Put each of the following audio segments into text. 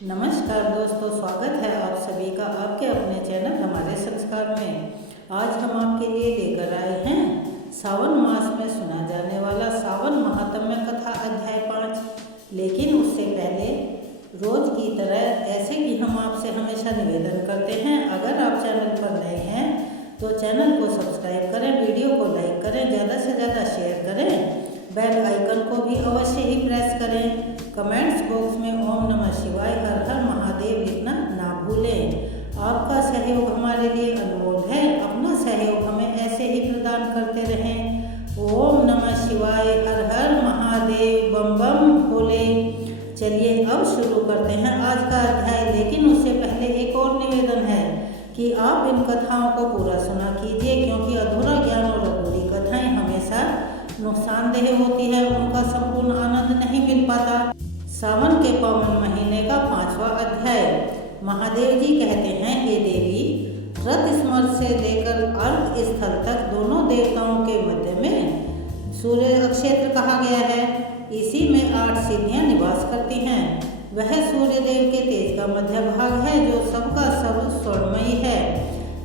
नमस्कार दोस्तों, स्वागत है आप सभी का आपके अपने चैनल हमारे संस्कार में। आज हम आपके लिए लेकर आए हैं सावन मास में सुना जाने वाला सावन महात्म्य कथा अध्याय 5। लेकिन उससे पहले रोज की तरह ऐसे कि हम आपसे हमेशा निवेदन करते हैं, अगर आप चैनल पर नए हैं तो चैनल को सब्सक्राइब करें, वीडियो को लाइक करें, ज़्यादा से ज़्यादा शेयर करें, बेल आइकन को भी अवश्य ही प्रेस करें। कमेंट्स बॉक्स में ओम नमः शिवाय हर हर महादेव लिखना ना भूलें। आपका सहयोग हमारे लिए अनमोल है, अपना सहयोग हमें ऐसे ही प्रदान करते रहें। ओम नमः शिवाय हर हर महादेव बम बम भोले। चलिए अब शुरू करते हैं आज का अध्याय। लेकिन उससे पहले एक और निवेदन है कि आप इन कथाओं को पूरा सुना कीजिए, क्योंकि अधूरा ज्ञान और अधूरी कथाएं हमेशा नुकसानदेह होती है, उनका संपूर्ण आनंद नहीं मिल पाता। सावन के पावन महीने का 5वां अध्याय। महादेव जी कहते हैं, हे देवी, रथ स्मर से लेकर अर्घ स्थल तक दोनों देवताओं के मध्य में सूर्य अक्षेत्र कहा गया है। इसी में 8 सिद्धियां निवास करती हैं। वह सूर्य देव के तेज का मध्य भाग है, जो सबका सब स्वर्णमयी है।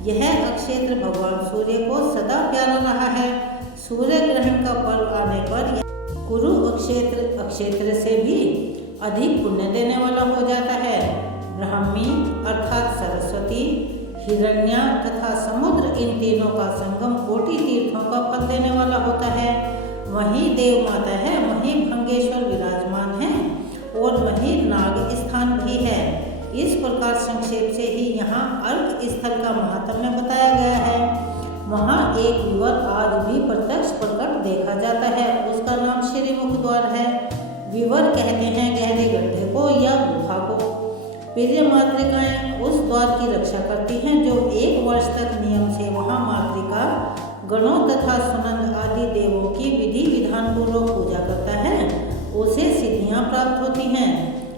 यह अक्षेत्र भगवान सूर्य को सदा प्यारा रहा है। सूर्य ग्रहण का पर्व आने पर कुरु अक्षेत्र से भी अधिक पुण्य देने वाला हो जाता है। ब्राह्मी अर्थात सरस्वती, हिरण्या तथा समुद्र, इन तीनों का संगम कोटि तीर्थों का फल देने वाला होता है। वहीं देव माता है, वहीं भंगेश्वर विराजमान है और वहीं नाग स्थान भी है। इस प्रकार संक्षेप से ही यहाँ अर्घ स्थल का महात्म्य बताया गया है। वहाँ एक विवर आज भी प्रत्यक्ष प्रकट देखा जाता है, उसका नाम श्रीमुख द्वार है। विवर कहते हैं गहरे गड्ढे को या गुफा को। प्रिय मातृकाएं उस द्वार की रक्षा करती हैं, जो 1 वर्ष तक नियम से वहाँ मातृका गणों तथा सुनंद आदि देवों की विधि विधान पूर्वक पूजा करता है, उसे सिद्धियाँ प्राप्त होती हैं।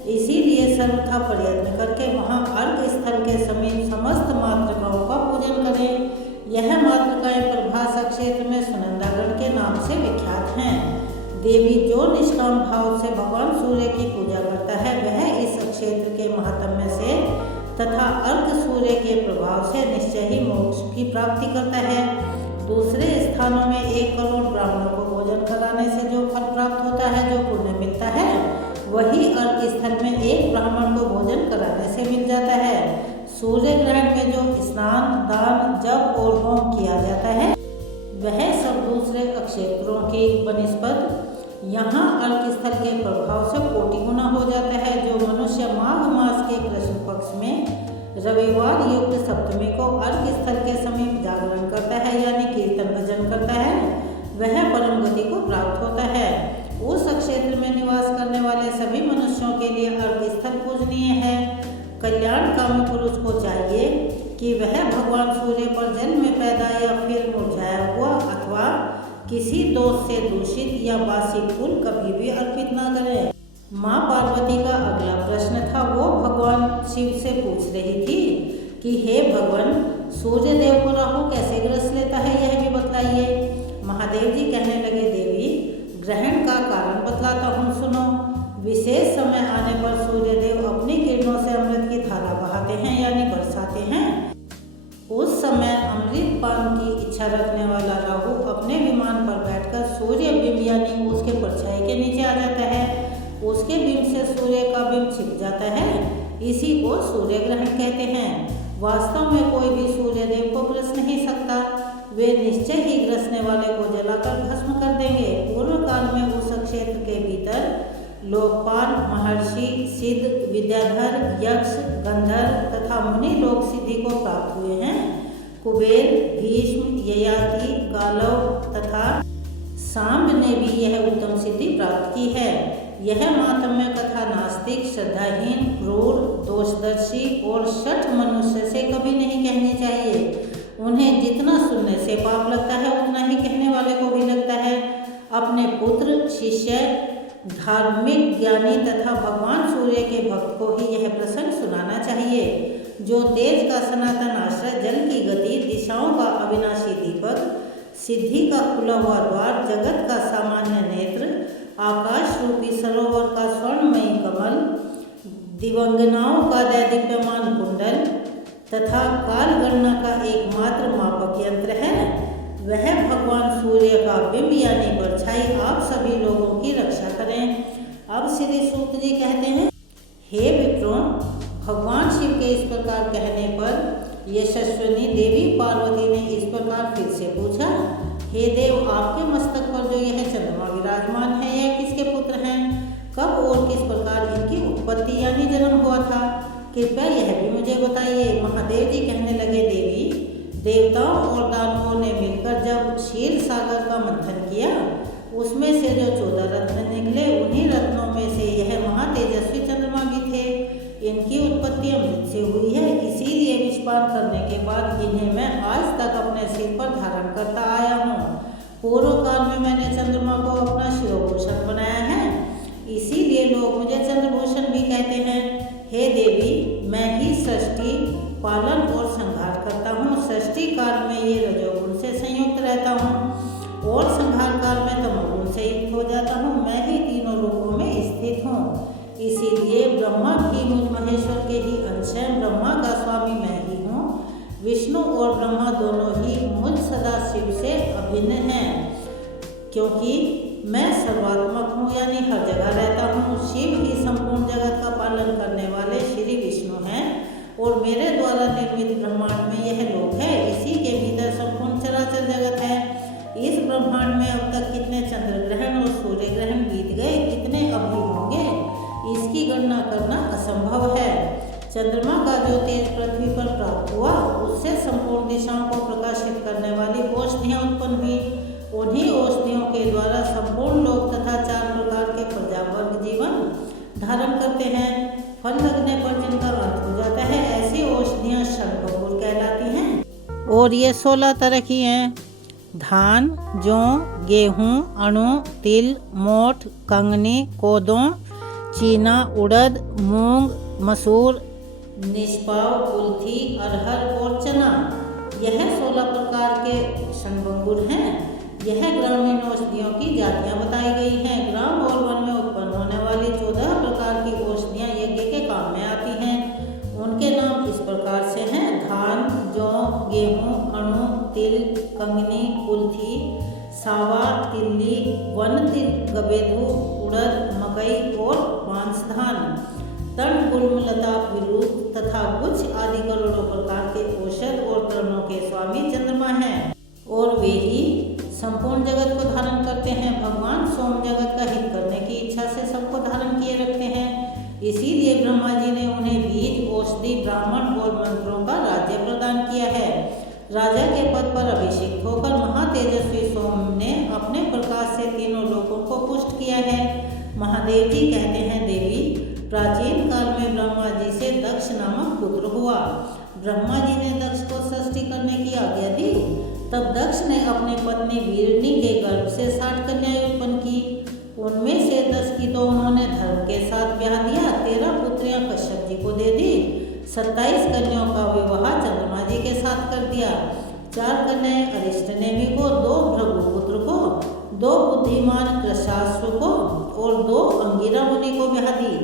इसीलिए सर्वथा प्रयत्न करके वहाँ अर्घ स्थल के समीप समस्त मातृकाओं का पूजन करें। यह मातृकाएं प्रभास क्षेत्र में सुनंदागढ़ के नाम से विख्यात हैं। देवी जो निष्काम भाव से भगवान सूर्य की पूजा करता है, वह इस क्षेत्र के महात्म्य से तथा अर्घ सूर्य के प्रभाव से निश्चय ही मोक्ष की प्राप्ति करता है। दूसरे स्थानों में 1 करोड़ ब्राह्मणों को भोजन कराने से जो फल प्राप्त होता है, जो पुण्य मिलता है, वही अर्घ स्थल में 1 ब्राह्मण को भोजन कराने से मिल जाता है। सूर्य ग्रहण में जो स्नान, दान, जप और होम किया जाता है, वह सब दूसरे क्षेत्रों की बनिस्पत यहाँ अर्घ स्थल के प्रभाव से कोटि गुना हो जाता है। जो मनुष्य माघ मास के कृष्ण पक्ष में रविवार युक्त सप्तमी को अर्घ स्थल के समीप जागरण करता है, यानी कीर्तन भजन करता है, वह परम गति को प्राप्त होता है। उस क्षेत्र में निवास करने वाले सभी मनुष्यों के लिए अर्घ स्थल पूजनीय है। कल्याणकामी पुरुष को चाहिए कि वह भगवान सूर्य पर जल में पैदा या फिर मुरझाया हुआ अथवा किसी दोष से दूषित या बासी फूल कभी भी अर्पित न करे। माँ पार्वती का अगला प्रश्न था, वो भगवान शिव से पूछ रही थी कि हे भगवान, सूर्य देव को राहु कैसे ग्रस लेता है, यह भी बताइए। महादेव जी कहने लगे, देवी, ग्रहण का कारण बतलाता हूँ, सुनो। विशेष समय आने पर सूर्य देव अपनी किरणों से अमृत की धारा बहाते हैं, यानी बरसाते हैं। उस समय अमृत पान की इच्छा रखने वाला राहु अपने विमान पर बैठकर सूर्य बिंब यानी उसके परछाई के नीचे आ जाता है। उसके बिंब से सूर्य का बिंब छिप जाता है, इसी को सूर्य ग्रहण कहते हैं। वास्तव में कोई भी सूर्य देव को ग्रस नहीं सकता, वे निश्चय ही ग्रसने वाले को जलाकर भस्म कर देंगे। पूर्व काल में उस क्षेत्र के भीतर लोकपाल, महर्षि, सिद्ध, विद्याधर, यक्ष, गंधर्व तथा मुनि लोग सिद्धि को प्राप्त हुए हैं। कुबेर, भीष्म, ययाति, गालव तथा सांब ने भी यह उत्तम सिद्धि प्राप्त की है। यह महात्म्य कथा नास्तिक, श्रद्धाहीन, क्रूर, दोषदर्शी और शठ मनुष्य से कभी नहीं कहनी चाहिए। उन्हें जितना सुनने से पाप लगता है, उतना ही कहने वाले को भी लगता है। अपने पुत्र, शिष्य, धार्मिक, ज्ञानी तथा भगवान सूर्य के भक्त को ही यह प्रसंग सुनाना चाहिए। जो तेज का सनातन आश्रय, जल की गति, दिशाओं का अविनाशी दीपक, सिद्धि का खुला हुआ द्वार, जगत का सामान्य नेत्र, आकाश रूपी सरोवर का स्वर्णमयी कमल, दिव्यांगनाओं का दैदीप्यमान कुंडल तथा काल गणना का एकमात्र मापक यंत्र है। वह भगवान सूर्य का बिंब यानी परछाई आप सभी लोगों की रक्षा करें। अब श्री सूत जी कहते हैं, हे विप्रों, भगवान शिव के इस प्रकार कहने पर यशस्विनी देवी पार्वती ने इस प्रकार फिर से पूछा, हे देव, आपके मस्तक पर जो यह चंद्रमा विराजमान है, यह किसके पुत्र हैं? कब और किस प्रकार इनकी उत्पत्ति यानी जन्म हुआ था? कृपया यह भी मुझे बताइए। महादेव जी कहने लगे, देवी, देवताओं और दानवों ने मिलकर जब क्षीर सागर का मंथन किया, उसमें से जो 14 रत्न निकले, उन्हीं रत्नों में से यह महातेजस्वी चंद्रमा भी थे। इनकी उत्पत्ति अमृत से हुई है, इसीलिए विषपान करने के बाद इन्हें मैं आज तक अपने सिर पर धारण करता आया हूँ। पूर्व काल में मैंने चंद्रमा को अपना शिरोभूषण बनाया है, इसीलिए लोग मुझे चंद्रभूषण भी कहते हैं। हे देवी, मैं ही सृष्टि, पालन और संहार करता हूँ। सृष्टि काल में ये रजोगुण से संयुक्त रहता हूँ और संहार काल में तमोगुण से युक्त हो जाता हूँ। मैं ही तीनों रूपों में स्थित हूँ, इसीलिए ब्रह्मा भी मुझ महेश्वर के ही अंश हैं। ब्रह्मा का स्वामी मैं ही हूँ। विष्णु और ब्रह्मा दोनों ही मुझ सदा शिव से अभिन्न हैं, क्योंकि मैं सर्वात्मक हूँ यानी हर जगह रहता हूँ। शिव ही संपूर्ण जगत का पालन करने वाले श्री विष्णु हैं और मेरे द्वारा निर्मित ब्रह्मांड में यह लोक है, इसी के भीतर संपूर्ण चराचर जगत है। इस ब्रह्मांड में अब तक कितने चंद्र ग्रहण और सूर्य ग्रहण बीत गए, कितने अभी होंगे, इसकी गणना करना असंभव है। चंद्रमा का जो तेज पृथ्वी पर प्राप्त हुआ, उससे संपूर्ण दिशाओं को प्रकाशित करने वाली औषधियाँ उत्पन्न हुई। उन्हीं औषधियों के द्वारा संपूर्ण लोक तथा 4 प्रकार के प्रजावर्ग जीवन धारण करते हैं। फल लगने पर जिनका अंत हो जाता है, ऐसी औषधियाँ षणभंगुर कहलाती हैं और ये 16 तरह की हैं। धान, जौ, गेहूँ, अणु, तिल, मोठ, कंगनी, कोदों, चीना, उड़द, मूंग, मसूर, निष्पाव, कुल्थी, अरहर और चना, यह 16 प्रकार के षणभंगुर हैं। यह ग्रामीण औषधियों की जातियां बताई गई हैं। ग्राम और वन में उत्पन्न होने वाली 14 प्रकार की औषधियां यज्ञ के काम में आती हैं। उनके नाम इस प्रकार से हैं, धान, जौ, गेहूँ, अणु, तिल, कंगनी, कुल्थी, सावा, तिल्ली, वन तिल, गबेधु, उड़द, मकई और बांसधान, तण, गुल्म, लता, विरूप तथा गुच्छ आदि करोड़ों प्रकार के औषध और तृणों के स्वामी चंद्रमा हैं और वे ही संपूर्ण जगत को धारण करते हैं। भगवान सोम जगत का हित करने की इच्छा से सबको धारण किए रखते हैं, इसीलिए ब्रह्मा जी ने उन्हें बीज, औषधि, ब्राह्मण और मंत्रों का राज्य प्रदान किया है। राजा के पद पर अभिषिक्त होकर महातेजस्वी सोम ने अपने प्रकाश से तीनों लोगों को पुष्ट किया है। महादेव जी कहते हैं, देवी, प्राचीन काल में ब्रह्मा जी से दक्ष नामक पुत्र हुआ। ब्रह्मा जी ने दक्ष को सृष्टि करने की आज्ञा दी, तब दक्ष ने अपनी पत्नी वीरनी के गर्भ से 60 कन्याएं उत्पन्न की। उनमें से 10 की तो उन्होंने धर्म के साथ ब्याह दिया, 13 पुत्रियां कश्यप जी को दे दी, 27 कन्याओं का विवाह चंद्रमा जी के साथ कर दिया। 4 कन्याएं अरिष्ट नेमि को, 2 भृगुपुत्र को, 2 बुद्धिमान कृशाश्व को और 2 अंगिरा मुनि को ब्याह दी।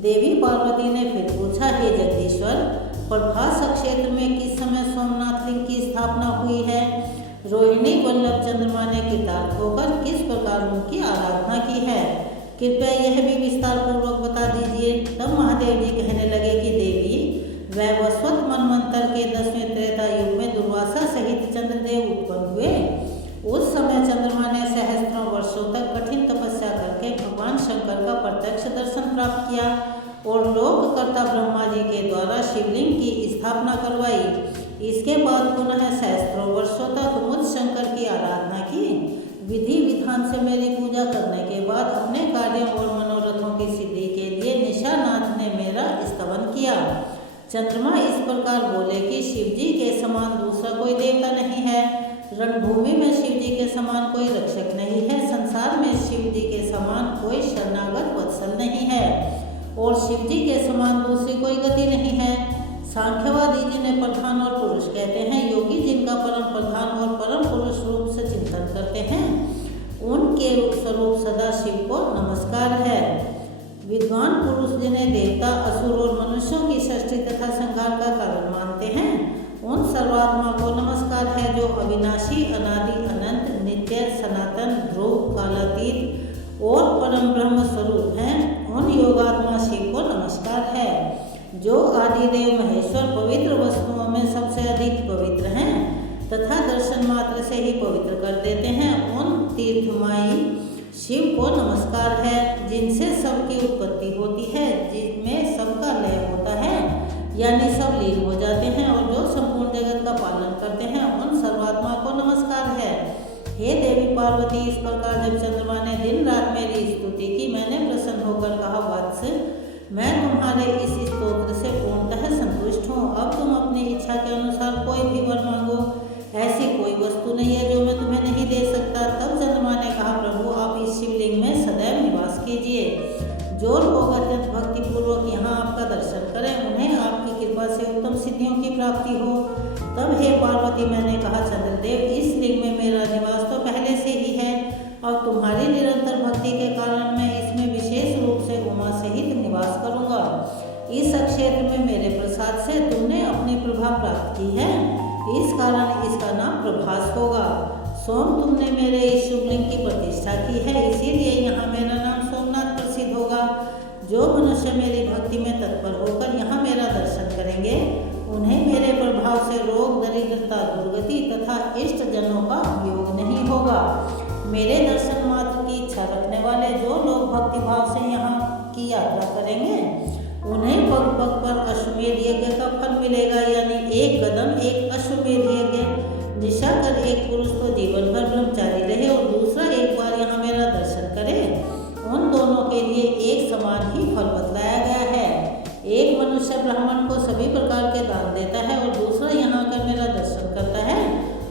देवी पार्वती ने फिर पूछा, हे जगदीश्वर, प्रभास क्षेत्र में किस समय सोमनाथ लिंग की स्थापना हुई है? रोहिणी वल्लभ चंद्रमा ने कृतार्थ होकर किस प्रकार उनकी आराधना की है? कृपया यह भी विस्तार पूर्वक बता दीजिए। तब महादेव जी कहने लगे कि देवी, वैवस्वत मनवंतर के 10वें त्रेता युग में दुर्वासा सहित चंद्रदेव उत्पन्न हुए। उस समय चंद्रमा ने सहस्त्रों वर्षों तक कठिन तपस्या करके भगवान शंकर का प्रत्यक्ष दर्शन प्राप्त किया और लोककर्ता ब्रह्मा जी के द्वारा शिवलिंग की स्थापना करवाई। इसके बाद पुनः सहस्त्रों वर्षों तक मुझ शंकर की आराधना की। विधि विधान से मेरी पूजा करने के बाद अपने कार्यों और मनोरथों की सिद्धि के लिए निशानाथ ने मेरा स्तवन किया। चंद्रमा इस प्रकार बोले कि शिव जी के समान दूसरा कोई देवता नहीं है, रणभूमि में शिव जी के समान कोई रक्षक नहीं है, संसार में शिव जी के समान कोई शरणागत वत्सल नहीं है और शिव जी के समान दूसरी कोई गति नहीं है। सांख्यवादी जिन्हें प्रधान और पुरुष कहते हैं, योगी जिनका परम प्रधान और परम पुरुष रूप से चिंतन करते हैं, उनके स्वरूप सदा शिव को नमस्कार है। विद्वान विद्वान पुरुष जिन्हें देवता, असुर और मनुष्यों की सृष्टि तथा संहार का कारण मानते हैं, उन सर्वात्मा को नमस्कार है जो अविनाशी, अनादि, अनंत, नित्य, सनातन, ध्रुव, कालातीत और परम ब्रह्म स्वरूप हैं। उन योगात्मा शिव को नमस्कार है जो आदिदेव महेश्वर पवित्र वस्तुओं में सबसे अधिक पवित्र हैं तथा दर्शन मात्र से ही पवित्र कर देते हैं। उन तीर्थमाई शिव को नमस्कार है जिनसे सबकी उत्पत्ति होती है, जिसमें सबका लय होता है, यानी सब लीन हो जाते हैं और जो संपूर्ण जगत का पालन करते हैं, उन सर्वात्मा को नमस्कार है। हे देवी पार्वती, इस प्रकार जब चंद्रमा ने दिन रात मेरी स्तुति की, मैंने प्रसन्न होकर कहा, वत्स, मैं तुम्हारे इस स्तोत्र से पूर्णतः संतुष्ट हूँ। अब तुम अपनी इच्छा के अनुसार कोई भी वर मांगो, ऐसी कोई वस्तु नहीं है जो मैं तुम्हें नहीं दे सकता। तब चंद्रमा ने कहा, प्रभु आप इस शिवलिंग में सदैव निवास कीजिए। जो लोग अत्यंत भक्तिपूर्वक यहाँ आपका दर्शन करें, उन्हें आपकी कृपा से उत्तम सिद्धियों की प्राप्ति हो। तब हे पार्वती, मैंने कहा, चंद्रदेव, इस लिंग में मेरा निवास तो पहले से ही है और तुम्हारी निरंतर भक्ति के कारण मैं इसमें विशेष रूप से उमा सहित निवास करूँगा। इस क्षेत्र में मेरे प्रसाद से तुमने अपनी प्रभा प्राप्त की है, इस कारण इसका नाम प्रभास होगा। सोम, तुमने मेरे इस शिवलिंग की प्रतिष्ठा की है, इसीलिए यहाँ मेरा नाम सोमनाथ प्रसिद्ध होगा। जो मनुष्य मेरी भक्ति में तत्पर होकर यहाँ मेरा दर्शन करेंगे, उन्हें मेरे प्रभाव से रोग, दरिद्रता, दुर्गति तथा इष्ट जनों का योग नहीं होगा। मेरे दर्शन मात्र की इच्छा रखने वाले जो लोग भक्तिभाव से यहाँ की यात्रा करेंगे, उन्हें पग पग पर अश्वमेध यज्ञ का फल मिलेगा, यानी एक कदम एक अश्वमेध यज्ञ। निशा कर एक पुरुष तो जीवन भर ब्रह्मचारी रहे और दूसरा एक बार यहाँ मेरा दर्शन करे, उन दोनों के लिए एक समान ही फल बतलाया गया है। एक मनुष्य ब्राह्मण को सभी प्रकार के दान देता है और दूसरा यहाँ कर मेरा दर्शन करता है,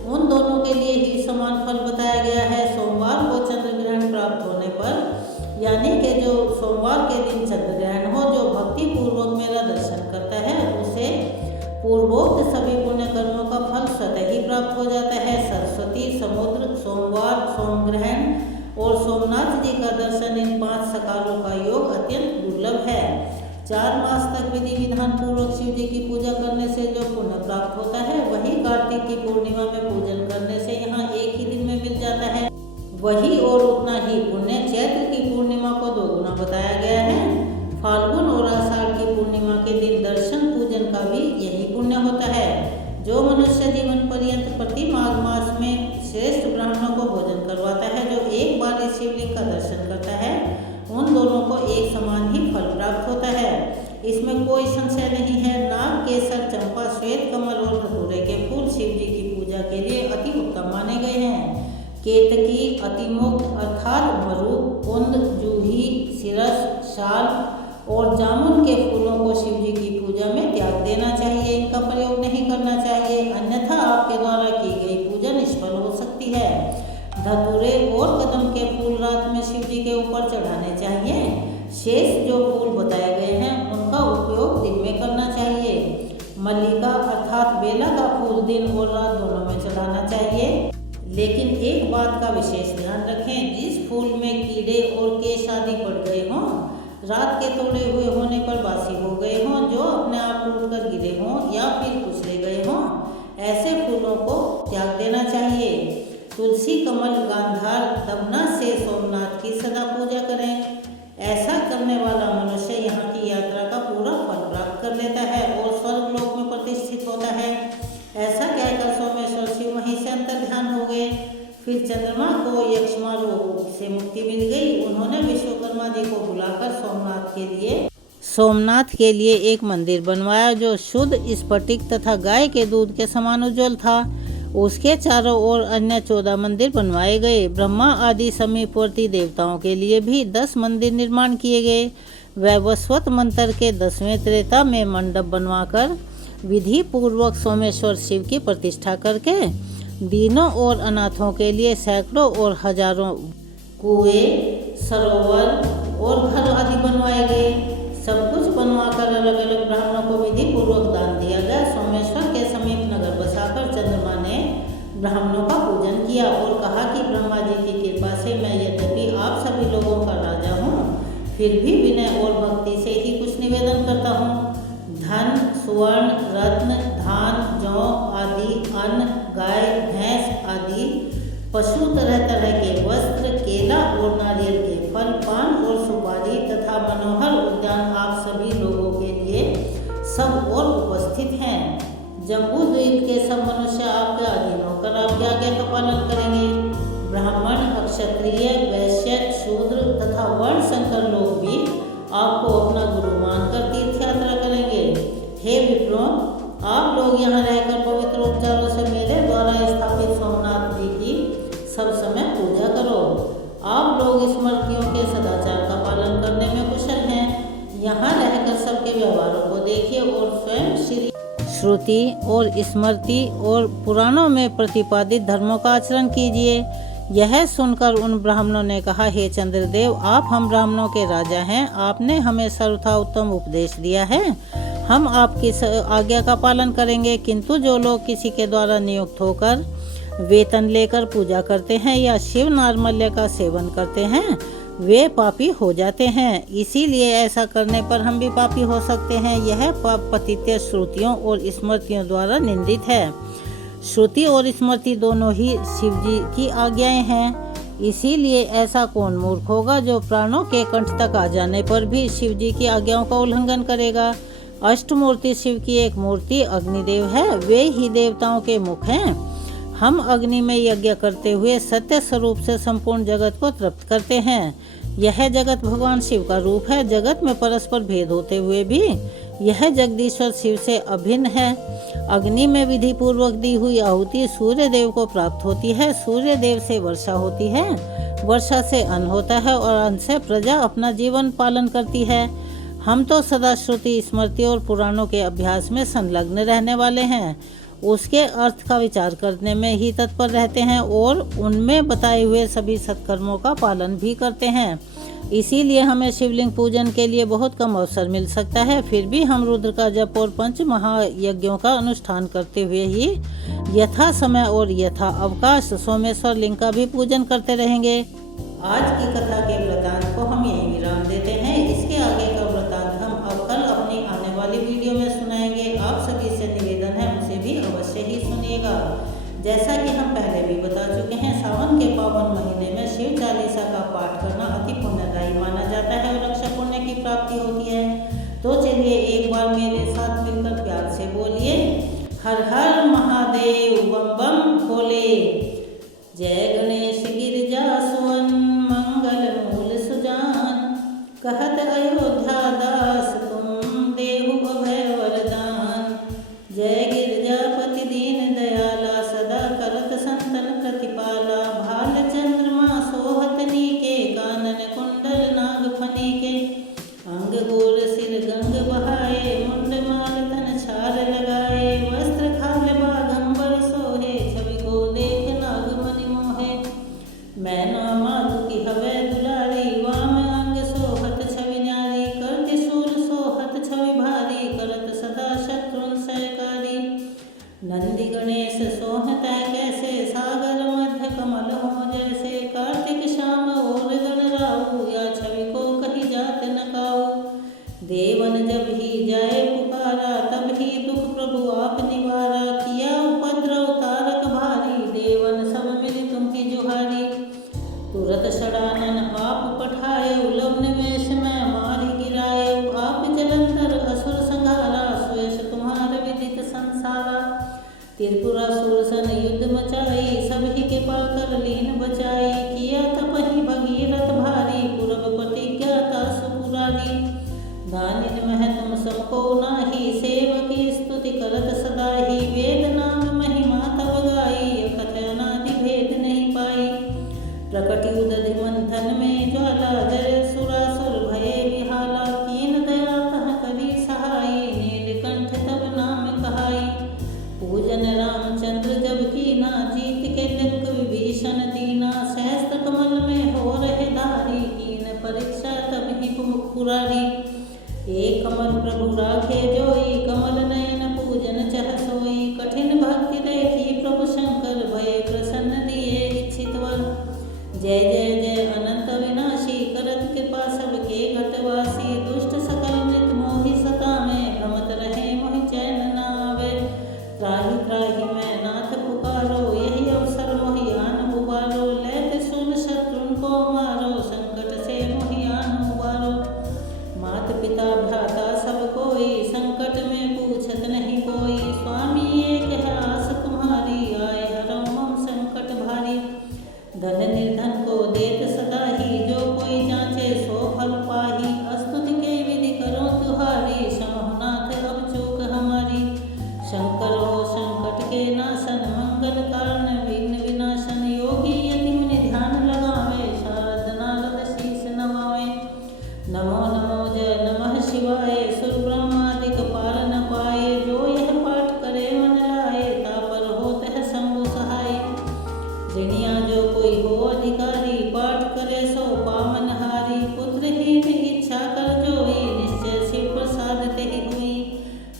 उन दोनों के लिए ही समान फल बताया गया है। सोमवार को चंद्र ग्रहण प्राप्त होने पर, यानी कि जो सोमवार के दिन चंद्र ग्रहण हो, जो भक्ति पूर्वक मेरा दर्शन करता है, उसे पूर्वोक्त सभी पुण्य कर्मों का फल स्वतः ही प्राप्त हो जाता है। सरस्वती, समुद्र, सोमवार, सोम ग्रहण और सोमनाथ जी का दर्शन, इन 5 सकालों का योग अत्यंत दुर्लभ है। 4 मास तक विधि विधान पूर्वक शिव जी की पूजा करने से जो पुण्य प्राप्त होता है, वही कार्तिक की पूर्णिमा में पूजन करने से यहाँ एक ही दिन में मिल जाता है। वही और उतना ही पुण्य चैत्र की पूर्णिमा को 2 गुना बताया गया है। फाल्गुन और आषाढ़ की पूर्णिमा के दिन दर्शन पूजन का भी यही पुण्य होता है। जो मनुष्य जीवन पर्यंत प्रति माघ मास में श्रेष्ठ ब्राह्मणों को भोजन करवाता है, जो एक बार इस शिवलिंग का दर्शन करता है, उन दोनों को एक समान ही फल प्राप्त होता है। इसमें कोई संशय नहीं है। नाग, केसर, चंपा, श्वेत कमल और धतूरे के फूल शिव जी की पूजा के लिए अति उत्तम माने गए हैं। केतकी, अतिमुख अर्थात मरु, कुंद, जूही, सिरस, शाल और जामुन के फूलों को शिव जी की पूजा में त्याग देना चाहिए, इनका प्रयोग नहीं करना चाहिए, अन्यथा आपके द्वारा की गई पूजा निष्फल हो सकती है। धतूरे और कदम के फूल रात में शिव जी के ऊपर चढ़ाने चाहिए। शेष जो फूल बताए गए हैं, उनका उपयोग दिन में करना चाहिए। मल्लिका अर्थात बेला का फूल दिन और रात दोनों में चढ़ाना चाहिए। लेकिन एक बात का विशेष ध्यान रखें, जिस फूल में कीड़े और केश आदि पड़ गए हों, रात के तोड़े हुए होने पर बासी हो गए हों, जो अपने आप टूट कर गिरे हों या फिर कुचले गए हों, ऐसे फूलों को त्याग देना चाहिए। तुलसी, कमल, गांधार, दबना से सोमनाथ की सदा पूजा करें। ऐसा करने वाला मनुष्य यहाँ की यात्रा का पूरा फल प्राप्त कर लेता है और स्वर्ग लोक में प्रतिष्ठित होता है। ऐसा कहकर सोमेश्वर शिव वहीं से अंतर्ध्यान हो गए। फिर चंद्रमा को यक्ष्मा रोग से मुक्ति मिल गई। उन्होंने विश्वकर्मा जी को बुलाकर सोमनाथ के लिए एक मंदिर बनवाया जो शुद्ध स्फटिक तथा गाय के दूध के समान उज्ज्वल था। उसके चारों ओर अन्य 14 मंदिर बनवाए गए। ब्रह्मा आदि समीपवर्ती देवताओं के लिए भी 10 मंदिर निर्माण किए गए। वैवस्वत मंत्र के 10वें त्रेता में मंडप बनवाकर विधि पूर्वक सोमेश्वर शिव की प्रतिष्ठा करके दीनों और अनाथों के लिए सैकड़ों और हजारों कुएं, सरोवर और घर आदि बनवाए गए। सब कुछ बनवाकर अलग अलग ब्राह्मणों को विधि पूर्वक दान दिया गया। सोमेश्वर के समीप नगर बसाकर चंद्रमा ने ब्राह्मणों का पूजन किया और कहा कि ब्रह्मा जी की कृपा से मैं यद्यपि आप सभी लोगों का राजा हूँ, फिर भी विनय और भक्ति करता हूँ। धन, स्वर्ण, रत्न, धान, जौ आदि, अन्न, गाय, भैंस आदि पशु, तरह तरह के वस्त्र, केला और नारियल के फल, पान और सुपारी तथा मनोहर उद्यान आप सभी लोगों के लिए सब और उपस्थित हैं। जम्बू द्वीप के सब मनुष्य आपके अधीन होकर आपकी आज्ञा का पालन करेंगे। ब्राह्मण, क्षत्रिय, वैश्य, शूद्र तथा वर्ण संकर लोग भी आपको अपना गुरु मानकर तीर्थ यात्रा करेंगे। हे विप्रो, आप लोग यहाँ रहकर पवित्र उपचारों से मेरे द्वारा स्थापित सोमनाथ जी की सब समय पूजा करो। आप लोग स्मृतियों के सदाचार का पालन करने में कुशल हैं। यहाँ रहकर सबके व्यवहारों को देखिए और स्वयं श्रुति और स्मृति और पुराणों में प्रतिपादित धर्मों का आचरण कीजिए। यह सुनकर उन ब्राह्मणों ने कहा, हे चंद्रदेव, आप हम ब्राह्मणों के राजा हैं। आपने हमें सर्वथा उत्तम उपदेश दिया है। हम आपकी आज्ञा का पालन करेंगे। किंतु जो लोग किसी के द्वारा नियुक्त होकर वेतन लेकर पूजा करते हैं या शिव नार्मल्य का सेवन करते हैं, वे पापी हो जाते हैं। इसीलिए ऐसा करने पर हम भी पापी हो सकते हैं। यह पाप पतित्य श्रुतियों और स्मृतियों द्वारा निंदित है। श्रुति और स्मृति दोनों ही शिव जी की आज्ञाएं हैं। इसीलिए ऐसा कौन मूर्ख होगा जो प्राणों के कंठ तक आ जाने पर भी शिव जी की आज्ञाओं का उल्लंघन करेगा। अष्टमूर्ति शिव की एक मूर्ति अग्निदेव है। वे ही देवताओं के मुख हैं। हम अग्नि में यज्ञ करते हुए सत्य स्वरूप से संपूर्ण जगत को तृप्त करते हैं। यह जगत भगवान शिव का रूप है। जगत में परस्पर भेद होते हुए भी यह जगदीश्वर शिव से अभिन्न है। अग्नि में विधि पूर्वक दी हुई आहुति सूर्य देव को प्राप्त होती है। सूर्य देव से वर्षा होती है। वर्षा से अन्न होता है और अन्न से प्रजा अपना जीवन पालन करती है। हम तो सदा श्रुति, स्मृति और पुराणों के अभ्यास में संलग्न रहने वाले हैं। उसके अर्थ का विचार करने में ही तत्पर रहते हैं और उनमें बताए हुए सभी सत्कर्मों का पालन भी करते हैं। इसीलिए हमें शिवलिंग पूजन के लिए बहुत कम अवसर मिल सकता है। फिर भी हम रुद्र का जप और पंच महायज्ञों का अनुष्ठान करते हुए ही यथा समय और यथा अवकाश सोमेश्वर लिंग का भी पूजन करते रहेंगे। आज की कथा के वृतांत को हम यहीं विराम देते हैं। इसके आगे का वृतांत हम अब कल अपनी आने वाली वीडियो में सुनाएंगे। आप सभी से निवेदन है, उसे भी अवश्य ही सुनिएगा। जैसा कि हम पहले भी बता चुके हैं, सावन के पावन महीने में शिव चालीसा का पाठ करना अति पुण्यदायी माना जाता है और अक्षय पुण्य की प्राप्ति होती है। तो चलिए एक बार मेरे साथ मिलकर प्यार से बोलिए, हर हर महादेव, बम बम भोले। जय गणेश गिरिजा सुवन, मंगल मूल सुजान, कहत अयोध्या दास तुम देहु अभय वरदान। जय गिरजापति दीन दयाला, सदा करत संतन प्रतिपाला। भाल चंद्रमा सोहत नीके, कानन कुंडल नाग फनीके। अंग गोर सिर गंग बहाए, मुंड माल तन छाल लगाए। वस्त्र खाल बाघंबर सोहे, छवि को देख नाग मनि मोहे। मैना मातु की हवै दुलारी, वाम अंग सोहत छवि न्यारी। कर त्रिशूल सोहत छवि भारी, करत सदा शत्रुन सयकारी। नंदी गणेश सोहत कैसे, सागर मध्य कमल हो जैसे। कार्तिक श्याम और गणराऊ, या छवि को कही जात न काऊ। देवन जब ही जाए पुकारा, तब ही दुख प्रभु आप निवारा। किया उपद्रव तारक भारी, देवन सब मिली तुम्ही जुहारी। तुरत षडानन आप पठाए, उलव निवेश में मारी गिराए। आप जलंधर असुर संहारा, स्वेश तुम्हार विदित संसारा। त्रिपुरासुर सन युद्ध मचाई, सभी के पाकर लीन बचाई। किया तपहि भगीरथ भारी, पूरब प्रतिज्ञा तासु पुरारी। दानिन मह तुम सबको नाही, सेवकी स्तुति करत सदाही। वेद नाम महिमा तब गाई, अकथ अनादि भेद नहीं पाई। प्रकट युद्ध मंथन में ज्वाला, जय सुरासुर भये विहाला। कीन दया तह करी सहाई, नीलकंठ तब नाम कहाई। पूजन रामचंद्र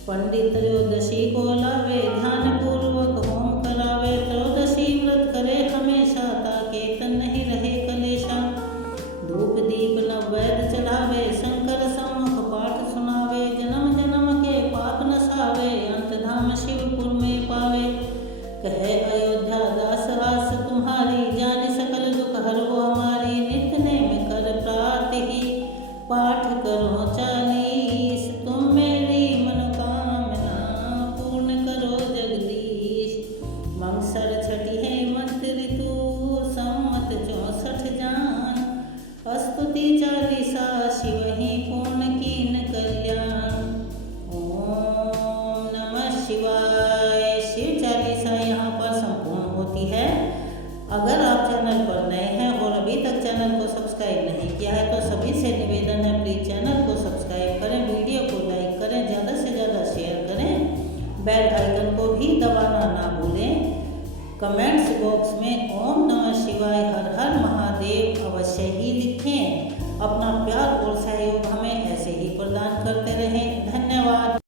पंडित त्रयोदशी को लावे, ध्यान पूर्वक होम करावे। त्रयोदशी व्रत करे हमेशा, ताके तन नहीं रहे कलेशा। धूप दीप नवैद्य चढ़ावे, शंकर सम्मुख पाठ सुनावे। जन्म जन्म के पाप नसावे, अंत धाम शिवपुर में पावे। कहे अयोध्या दास आस तुम्हारी, जाने सकल दुख हरो हमारी। नित्य नेम कर प्रातः ही, पाठ करो 40। तुम मेरी मनोकामना पूर्ण करो जगदीश। मंगसर छठी हेमंत ऋतु, संवत 64 जान। स्तुति 40 शिव ही पूर्ण कीन कल्याण। ओम नमः शिवाय। शिव 40 यहाँ पर संपूर्ण होती है। अगर आप चैनल पर नए हैं और अभी तक चैनल को सब्सक्राइब नहीं किया है तो सभी से निवेदन है, प्लीज़ चैनल को सब्सक्राइब करें, वीडियो को लाइक करें, ज़्यादा से ज़्यादा शेयर करें, बेल आइकन को भी दबाना ना भूलें। कमेंट्स बॉक्स में ओम नमः